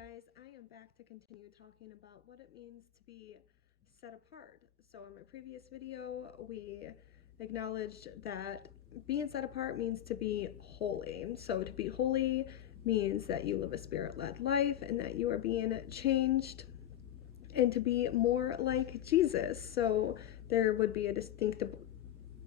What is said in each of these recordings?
guys, I am back to continue talking about what it means to be set apart. So, in my previous video, we acknowledged that being set apart means to be holy. So, to be holy means that you live a spirit led life and that you are being changed and to be more like Jesus. So, there would be a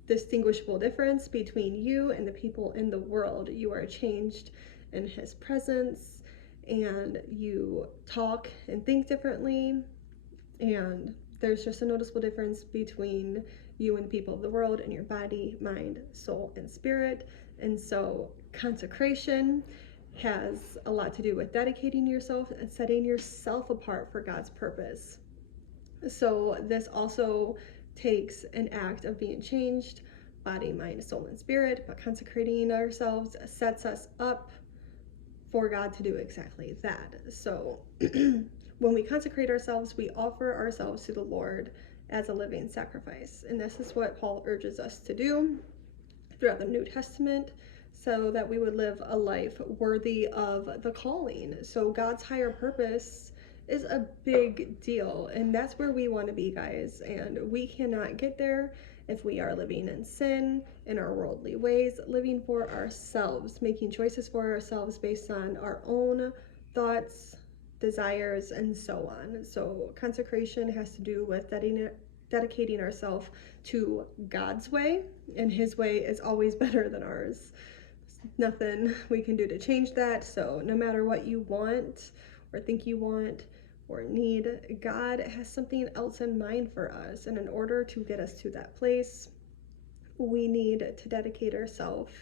distinguishable difference between you and the people in the world. You are changed in His presence, and you talk and think differently, and there's just a noticeable difference between you and the people of the world and your body, mind, soul, and spirit. And so consecration has a lot to do with dedicating yourself and setting yourself apart for God's purpose. So this also takes an act of being changed, body, mind, soul, and spirit, but consecrating ourselves sets us up for God to do exactly that. So when we consecrate ourselves, we offer ourselves to the Lord as a living sacrifice. And this is what Paul urges us to do throughout the New Testament, so that we would live a life worthy of the calling. So God's higher purpose is a big deal, and that's where we want to be, guys. And we cannot get there if we are living in sin, in our worldly ways, living for ourselves, making choices for ourselves based on our own thoughts, desires, and so on. So consecration has to do with dedicating ourselves to God's way, and His way is always better than ours. Nothing we can do to change that. So no matter what you want or think you want or need, God has something else in mind for us. And in order to get us to that place, we need to dedicate ourselves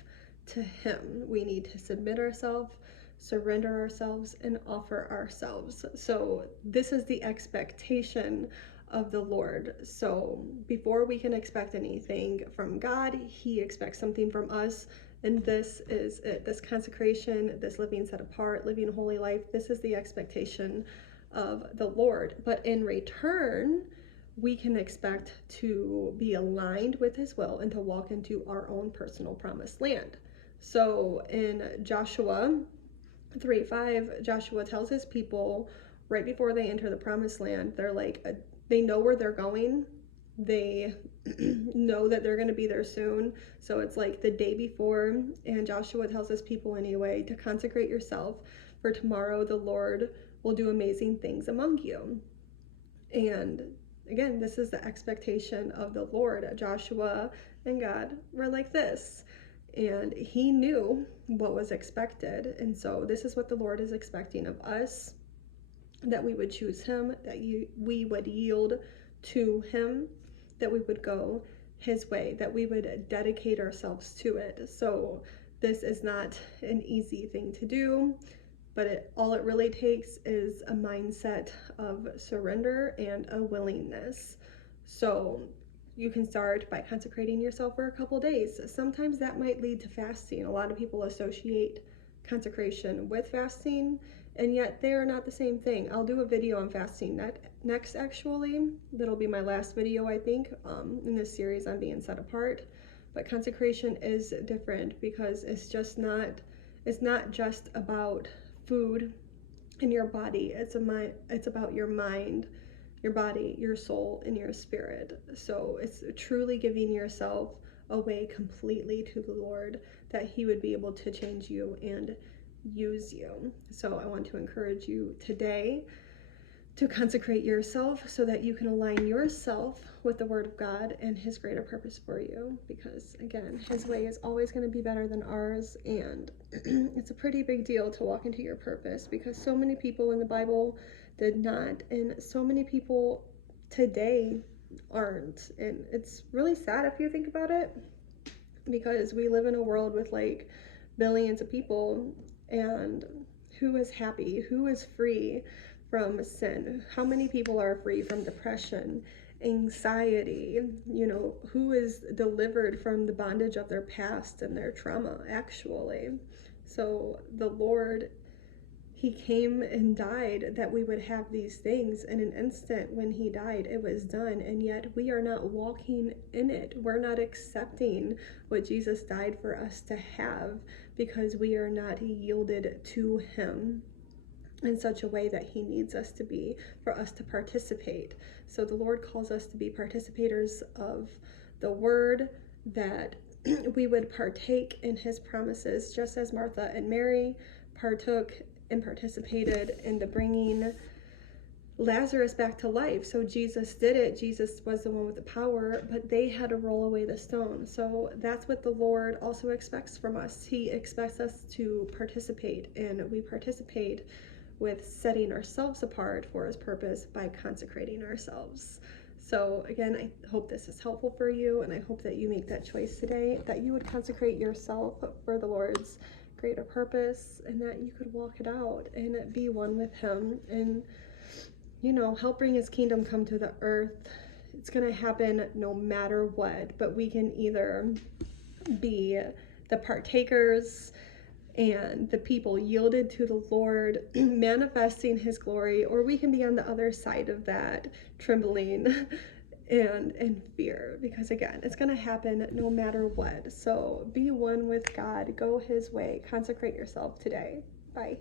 to Him. We need to submit ourselves, surrender ourselves, and offer ourselves. So this is the expectation of the Lord. So before we can expect anything from God, He expects something from us. And this is it. This consecration, this living set apart, living a holy life, this is the expectation of the Lord. But in return, we can expect to be aligned with His will and to walk into our own personal promised land. So in Joshua 3:5, Joshua tells his people right before they enter the promised land, they know where they're going. They know that they're going to be there soon. So it's like the day before, and Joshua tells his people anyway to consecrate yourself, for tomorrow the Lord will do amazing things among you. And again, this is the expectation of the Lord. Joshua and God were like this, and He knew what was expected. And so this is what the Lord is expecting of us, that we would choose Him, that we would yield to Him, that we would go His way, that we would dedicate ourselves to it. So this is not an easy thing to do, but all it really takes is a mindset of surrender and a willingness. So you can start by consecrating yourself for a couple days. Sometimes that might lead to fasting. A lot of people associate consecration with fasting, and yet they are not the same thing. I'll do a video on fasting next, actually. That'll be my last video, I think, in this series on being set apart. But consecration is different because it's not just about food in your body. It's about your mind, your body, your soul, and your spirit. So it's truly giving yourself away completely to the Lord, that He would be able to change you and use you. So I want to encourage you today to consecrate yourself so that you can align yourself with the Word of God and His greater purpose for you, because again, His way is always going to be better than ours. And it's a pretty big deal to walk into your purpose, because so many people in the Bible did not, and so many people today aren't. And it's really sad if you think about it, because we live in a world with like billions of people, and who is happy? Who is free from sin? How many people are free from depression, anxiety? Who is delivered from the bondage of their past and their trauma, actually? So the Lord, He came and died that we would have these things. In an instant, when He died, it was done. And yet we are not walking in it. We're not accepting what Jesus died for us to have, because we are not yielded to Him. in such a way that he needs us to be for us to participate. So the Lord calls us to be participators of the word, that we would partake in his promises, just as Martha and Mary partook and participated in the bringing Lazarus back to life. So Jesus did it. Jesus was the one with the power, but they had to roll away the stone. So that's what the Lord also expects from us. He expects us to participate, and we participate with setting ourselves apart for his purpose by consecrating ourselves. So again, I hope this is helpful for you, and I hope that you make that choice today, that you would consecrate yourself for the Lord's greater purpose, and that you could walk it out and be one with him, and help bring his kingdom come to the earth. It's going to happen no matter what, but we can either be the partakers and the people yielded to the Lord, manifesting his glory, or we can be on the other side of that, trembling and fear, because again, it's going to happen no matter what. So be one with God, go his way, consecrate yourself today. Bye.